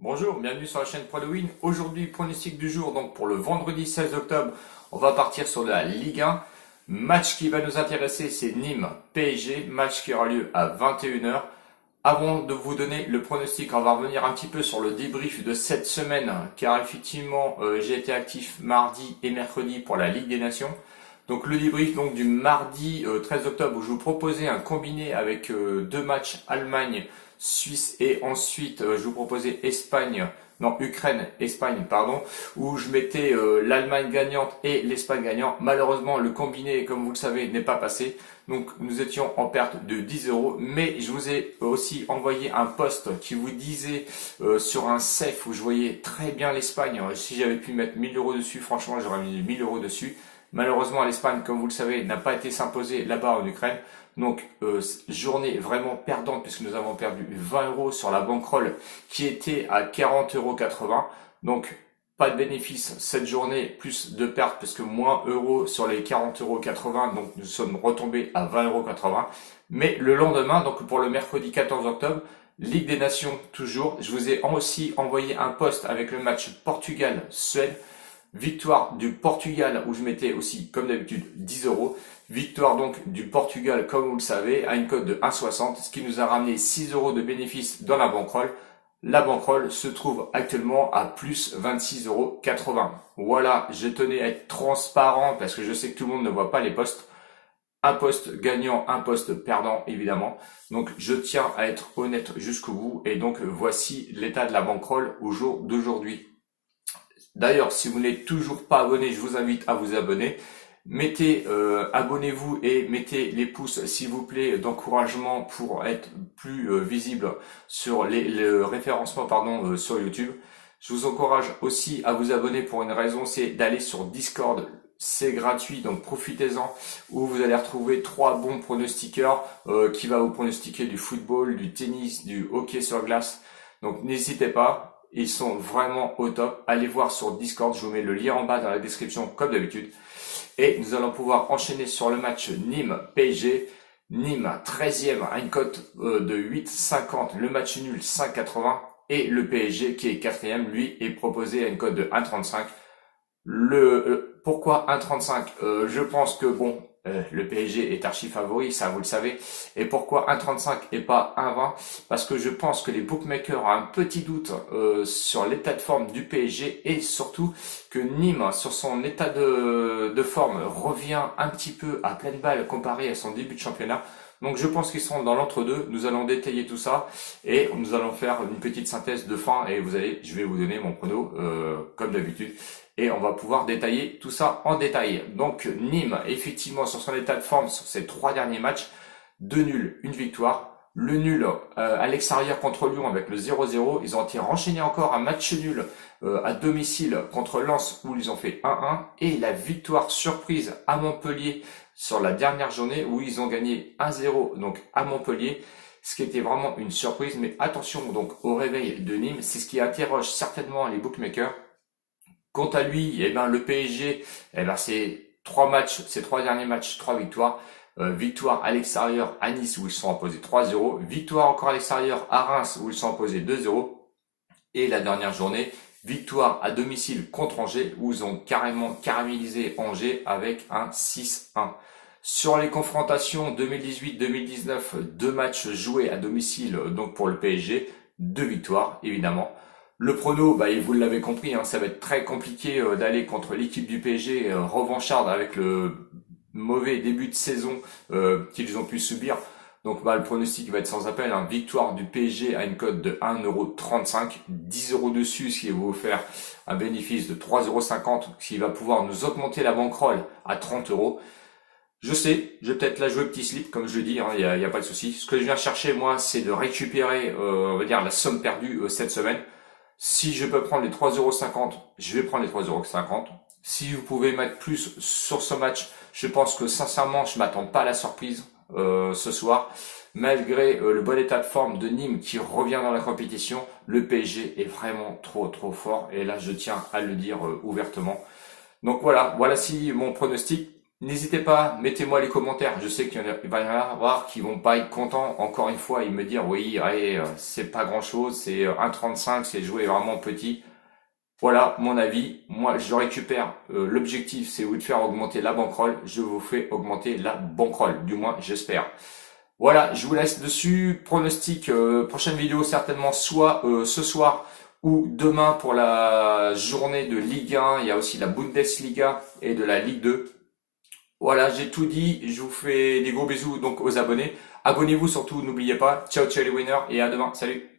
Bonjour, bienvenue sur la chaîne Pro de Win. Aujourd'hui, pronostic du jour, donc pour le vendredi 16 octobre, on va partir sur la Ligue 1. Match qui va nous intéresser, c'est Nîmes-PSG, match qui aura lieu à 21 h. Avant de vous donner le pronostic, on va revenir un petit peu sur le débrief de cette semaine, car effectivement, j'ai été actif mardi et mercredi pour la Ligue des Nations. Donc le débrief donc, du mardi 13 octobre où je vous proposais un combiné avec deux matchs Allemagne, Suisse et ensuite je vous proposais Ukraine, Espagne, pardon, où je mettais l'Allemagne gagnante et l'Espagne gagnante. Malheureusement, le combiné, comme vous le savez, n'est pas passé. Donc nous étions en perte de 10 euros, mais je vous ai aussi envoyé un post qui vous disait sur un safe où je voyais très bien l'Espagne. Si j'avais pu mettre 1000 euros dessus, franchement j'aurais mis 1000 euros dessus. Malheureusement, l'Espagne, comme vous le savez, n'a pas été s'imposer là-bas en Ukraine. Donc, journée vraiment perdante puisque nous avons perdu 20 euros sur la bankroll qui était à 40,80 euros. Donc, pas de bénéfice cette journée, plus de pertes puisque moins euros sur les 40,80 €. Donc, nous sommes retombés à 20,80 €. Mais le lendemain, donc pour le mercredi 14 octobre, Ligue des Nations toujours. Je vous ai aussi envoyé un post avec le match Portugal-Suède. Victoire du Portugal où je mettais aussi comme d'habitude 10 euros. Victoire donc du Portugal comme vous le savez à une cote de 1,60, ce qui nous a ramené 6 euros de bénéfice dans la bankroll. La bankroll se trouve actuellement à plus 26,80 euros. Voilà, je tenais à être transparent parce que je sais que tout le monde ne voit pas les postes. Un poste gagnant, un poste perdant évidemment. Donc je tiens à être honnête jusqu'au bout et donc voici l'état de la bankroll au jour d'aujourd'hui. D'ailleurs, si vous n'êtes toujours pas abonné, je vous invite à vous abonner. Abonnez-vous et mettez les pouces, s'il vous plaît, d'encouragement pour être plus visible sur le référencement sur YouTube. Je vous encourage aussi à vous abonner pour une raison, c'est d'aller sur Discord. C'est gratuit, donc profitez-en, où vous allez retrouver 3 bons pronostiqueurs qui va vous pronostiquer du football, du tennis, du hockey sur glace. Donc n'hésitez pas. Ils sont vraiment au top. Allez voir sur Discord, je vous mets le lien en bas dans la description comme d'habitude. Et nous allons pouvoir enchaîner sur le match Nîmes-PSG. Nîmes 13e à une cote de 8,50. Le match nul 5,80. Et le PSG qui est 4e, lui, est proposé à une cote de 1,35. Pourquoi 1,35? Je pense que bon, le PSG est archi favori, ça vous le savez. Et pourquoi 1,35 et pas 1,20? Parce que je pense que les bookmakers ont un petit doute sur l'état de forme du PSG et surtout que Nîmes, sur son état de forme, revient un petit peu à pleine balle comparé à son début de championnat. Donc je pense qu'ils seront dans l'entre-deux. Nous allons détailler tout ça et nous allons faire une petite synthèse de fin et je vais vous donner mon prono comme d'habitude. Et on va pouvoir détailler tout ça en détail. Donc Nîmes, effectivement, sur son état de forme, sur ses 3 derniers matchs, 2 nuls, une victoire. Le nul à l'extérieur contre Lyon avec le 0-0. Ils ont été renchaînés encore un match nul à domicile contre Lens où ils ont fait 1-1. Et la victoire surprise à Montpellier sur la dernière journée où ils ont gagné 1-0 donc à Montpellier. Ce qui était vraiment une surprise. Mais attention donc au réveil de Nîmes. C'est ce qui interroge certainement les bookmakers. Quant à lui, le PSG, c'est 3 matchs, ces 3 derniers matchs, 3 victoires. Victoire à l'extérieur à Nice où ils se sont imposés 3-0. Victoire encore à l'extérieur à Reims où ils se sont imposés 2-0. Et la dernière journée, victoire à domicile contre Angers où ils ont carrément caramélisé Angers avec un 6-1. Sur les confrontations 2018-2019, 2 matchs joués à domicile donc pour le PSG, 2 victoires évidemment. Le prono, vous l'avez compris, ça va être très compliqué d'aller contre l'équipe du PSG revancharde avec le mauvais début de saison qu'ils ont pu subir. Donc le pronostic va être sans appel. Victoire du PSG à une cote de 1,35 €, 10 euros dessus, ce qui va vous faire un bénéfice de 3,50 €, ce qui va pouvoir nous augmenter la bankroll à 30 euros. Je sais, je vais peut-être la jouer petit slip, comme je le dis, il n'y a pas de souci. Ce que je viens chercher, moi, c'est de récupérer, on va dire, la somme perdue cette semaine. Si je peux prendre les 3,50 €, je vais prendre les 3,50 €. Si vous pouvez mettre plus sur ce match, je pense que sincèrement, je ne m'attends pas à la surprise ce soir. Malgré le bon état de forme de Nîmes qui revient dans la compétition, le PSG est vraiment trop fort. Et là, je tiens à le dire ouvertement. Donc voilà, voici mon pronostic. N'hésitez pas, mettez-moi les commentaires. Je sais il va y en avoir qui vont pas être contents, encore une fois, et me dire, oui, allez, c'est pas grand-chose, c'est 1,35, c'est jouer vraiment petit. Voilà mon avis. Moi, je récupère. L'objectif, c'est vous de faire augmenter la bankroll. Je vous fais augmenter la bankroll. Du moins, j'espère. Voilà, je vous laisse dessus. Pronostic, prochaine vidéo certainement soit ce soir ou demain pour la journée de Ligue 1. Il y a aussi la Bundesliga et de la Ligue 2. Voilà, j'ai tout dit. Je vous fais des gros bisous donc aux abonnés. Abonnez-vous surtout, n'oubliez pas. Ciao, ciao les winners et à demain. Salut!